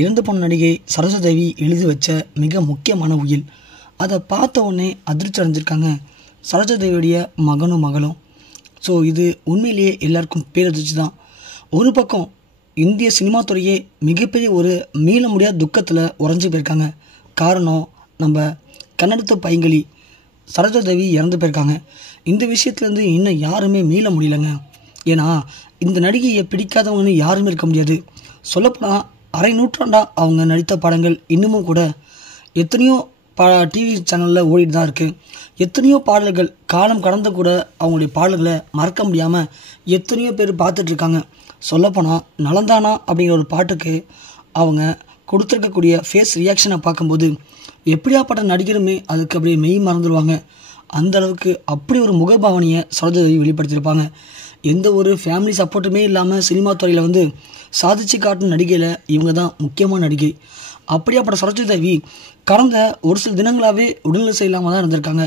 இறந்து போன நடிகை சரோஜாதேவி எழுதி வச்ச மிக முக்கியமான உயில். அதை பார்த்த உடனே அதிர்ச்சி அடைஞ்சிருக்காங்க சரோஜாதேவியுடைய மகனும் மகளும். ஸோ இது உண்மையிலேயே எல்லாருக்கும் பேரதிர்ச்சி தான். ஒரு பக்கம் இந்திய சினிமா துறையே மிகப்பெரிய ஒரு மீள முடியாத துக்கத்தில் உறைஞ்சி போயிருக்காங்க. காரணம், நம்ம கன்னடத்து பைங்கிளி சரோஜாதேவி இறந்து போயிருக்காங்க. இந்த விஷயத்துலேருந்து இன்னும் யாருமே மீள முடியலைங்க. ஏன்னா இந்த நடிகையை பிடிக்காதவங்கன்னு யாருமே இருக்க முடியாது. சொல்லப்போனால் அரை நூற்றாண்டாக அவங்க நடித்த படங்கள் இன்னமும் கூட எத்தனையோ டிவி சேனலில் ஓடிட்டு தான் இருக்குது. எத்தனையோ பாடல்கள் காலம் கடந்து கூட அவங்களுடைய பாடல்களை மறக்க முடியாமல் எத்தனையோ பேர் பார்த்துட்ருக்காங்க. சொல்லப்போனால் நலந்தானா அப்படிங்கிற ஒரு பாட்டுக்கு அவங்க கொடுத்துருக்கக்கூடிய ஃபேஸ் ரியாக்ஷனை பார்க்கும்போது எப்படியாப்பட்ட நடிகருமே அதுக்கு அப்படியே மெய் மறந்துடுவாங்க. அந்தளவுக்கு அப்படி ஒரு முகபாவனையை சரோஜாதேவி வெளிப்படுத்தியிருப்பாங்க. எந்த ஒரு ஃபேமிலி சப்போர்ட்டுமே இல்லாமல் சினிமா துறையில் சாதிச்சு காட்டும் நடிகையில் இவங்க தான் முக்கியமான நடிகை. அப்படியாப்பட்ட சரோஜாதேவி கடந்த ஒரு சில தினங்களாகவே உடல்நிலை இல்லாமல் தான் இருந்திருக்காங்க.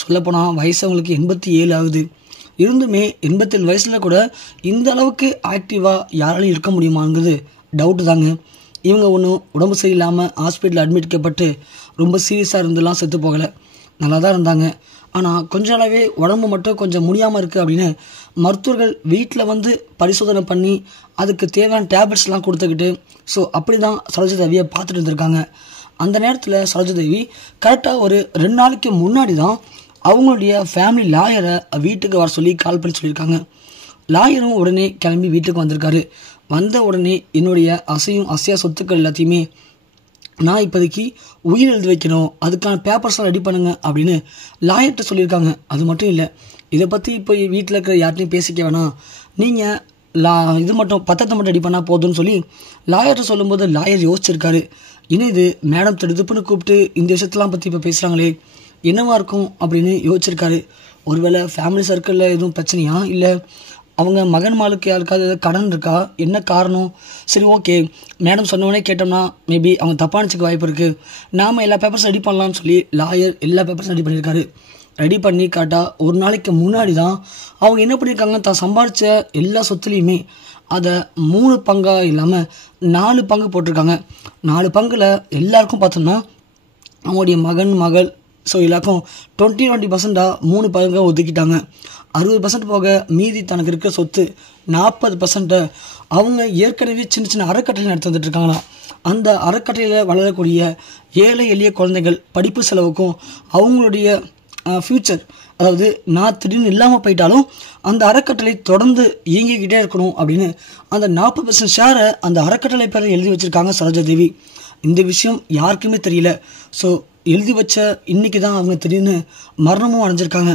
சொல்லப்போனால் வயசு அவங்களுக்கு 87 ஆகுது. இருந்துமே 87 வயசில் கூட இந்த அளவுக்கு ஆக்டிவாக யாராலையும் இருக்க முடியுமாங்கிறது டவுட்டு தாங்க. இவங்க ஒன்றும் உடம்பு சரியில்லாமல் ஹாஸ்பிட்டலில் அட்மிட்கப்பட்டு ரொம்ப சீரியஸாக இருந்தெல்லாம் செத்து போகலை, நல்லா தான் இருந்தாங்க. ஆனால் கொஞ்ச நாளாகவே உடம்பு மட்டும் கொஞ்சம் முடியாமல் இருக்குது அப்படின்னு மருத்துவர்கள் வீட்டில் பரிசோதனை பண்ணி அதுக்கு தேவையான டேப்லெட்ஸ்லாம் கொடுத்துக்கிட்டு ஸோ அப்படி தான் சரோஜாதேவியை பார்த்துட்டு இருந்திருக்காங்க. அந்த நேரத்தில் சரோஜாதேவி கரெக்டாக ஒரு 2 நாளைக்கு முன்னாடி தான் அவங்களுடைய ஃபேமிலி லாயரை வீட்டுக்கு வர சொல்லி கால் பண்ணி சொல்லியிருக்காங்க. லாயரும் உடனே கிளம்பி வீட்டுக்கு வந்திருக்காரு. வந்த உடனே என்னுடைய அசையா சொத்துக்கள் எல்லாத்தையுமே நான் இப்போதைக்கு உயிர் எழுதி வைக்கணும், அதுக்கான பேப்பர்ஸ்லாம் ரெடி பண்ணுங்க அப்படின்னு லாயர்கிட்ட சொல்லியிருக்காங்க. அது மட்டும் இல்லை, இதை பற்றி இப்போ வீட்டில் இருக்கிற யார்ட்டையும் பேசிக்க வேணாம், நீங்கள் இது மட்டும் பத்திரத்தை மட்டும் ரெடி பண்ணால் போதும்னு சொல்லி லாயர்கிட்ட சொல்லும்போது லாயர் யோசிச்சிருக்காரு. இன்னும் இது மேடம் திடுப்புன்னு கூப்பிட்டு இந்த விஷயத்தெல்லாம் பற்றி இப்போ பேசுகிறாங்களே என்னவா இருக்கும் அப்படின்னு யோசிச்சிருக்காரு. ஒருவேளை ஃபேமிலி சர்க்கிளில் எதுவும் பிரச்சனையா, இல்லை அவங்க மகன் மாளுக்கு யாருக்காவது ஏதாவது கடன் இருக்கா, என்ன காரணம்? சரி, ஓகே, மேடம் சொன்னவொடனே கேட்டோம்னா மேபி அவங்க தப்பானிச்சுக்க வாய்ப்பு இருக்குது, நாம் எல்லா பேப்பர்ஸும் ரெடி பண்ணலாம்னு சொல்லி லாயர் எல்லா பேப்பர்ஸும் ரெடி பண்ணியிருக்காரு. ரெடி பண்ணி காட்டா ஒரு நாளைக்கு முன்னாடி தான் அவங்க என்ன பண்ணியிருக்காங்க, தான் சம்பாதிச்ச எல்லா சொத்துலேயுமே அதை 3 பங்காக இல்லாமல் 4 பங்கு போட்டிருக்காங்க. 4 பங்கில் எல்லாருக்கும் பார்த்தோம்னா அவங்களுடைய மகன் மகள் ஸோ எல்லாருக்கும் 20% 3 பங்காக ஒதுக்கிட்டாங்க. 60% போக மீதி தனக்கு இருக்கிற சொத்து 40% அவங்க ஏற்கனவே சின்ன சின்ன அறக்கட்டளை நடத்தி வந்துட்டு இருக்காங்களாம். அந்த அறக்கட்டளையில் வளரக்கூடிய ஏழை எளிய குழந்தைகள் படிப்பு செலவுக்கும் அவங்களுடைய ஃப்யூச்சர், அதாவது நான் திடீர்னு இல்லாமல் போயிட்டாலும் அந்த அறக்கட்டளை தொடர்ந்து இயங்கிக்கிட்டே இருக்கணும் அப்படின்னு அந்த 40% ஷேரை அந்த அறக்கட்டளை பேரில் எழுதி வச்சுருக்காங்க சரோஜாதேவி. இந்த விஷயம் யாருக்குமே தெரியல. ஸோ எழுதி வச்ச இன்னைக்கு தான் அவங்க திடீர்னு மரணமும் அடைஞ்சிருக்காங்க.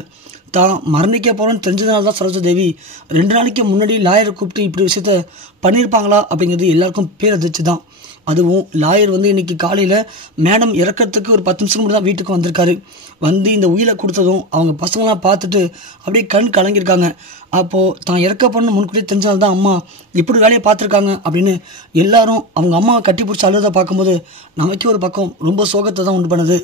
தான் மரணிக்க போகிறோன்னு தெரிஞ்சதுனால தான் சரோஜாதேவி 2 நாளைக்கு முன்னாடி லாயரை கூப்பிட்டு இப்படி விஷயத்த பண்ணியிருப்பாங்களா அப்படிங்கிறது எல்லாருக்கும் பேரதிர்ச்சி தான். அதுவும் லாயர் இன்னைக்கு காலையில் மேடம் இறக்கிறதுக்கு ஒரு 10 நிமிஷம் மட்டும் தான் வீட்டுக்கு வந்திருக்காரு. இந்த உயிரை கொடுத்ததும் அவங்க பசங்களாம் பார்த்துட்டு அப்படியே கண் கலங்கியிருக்காங்க. அப்போது தான் இறக்க போன முன்கூட்டியே தெரிஞ்சால்தான் அம்மா இப்படி வேலையை பார்த்துருக்காங்க அப்படின்னு எல்லாரும் அவங்க அம்மாவை கட்டி பிடிச்சி அழுத பார்க்கும்போது நமக்கே ஒரு பக்கம் ரொம்ப சோகத்தை தான் உண்டு பண்ணுது.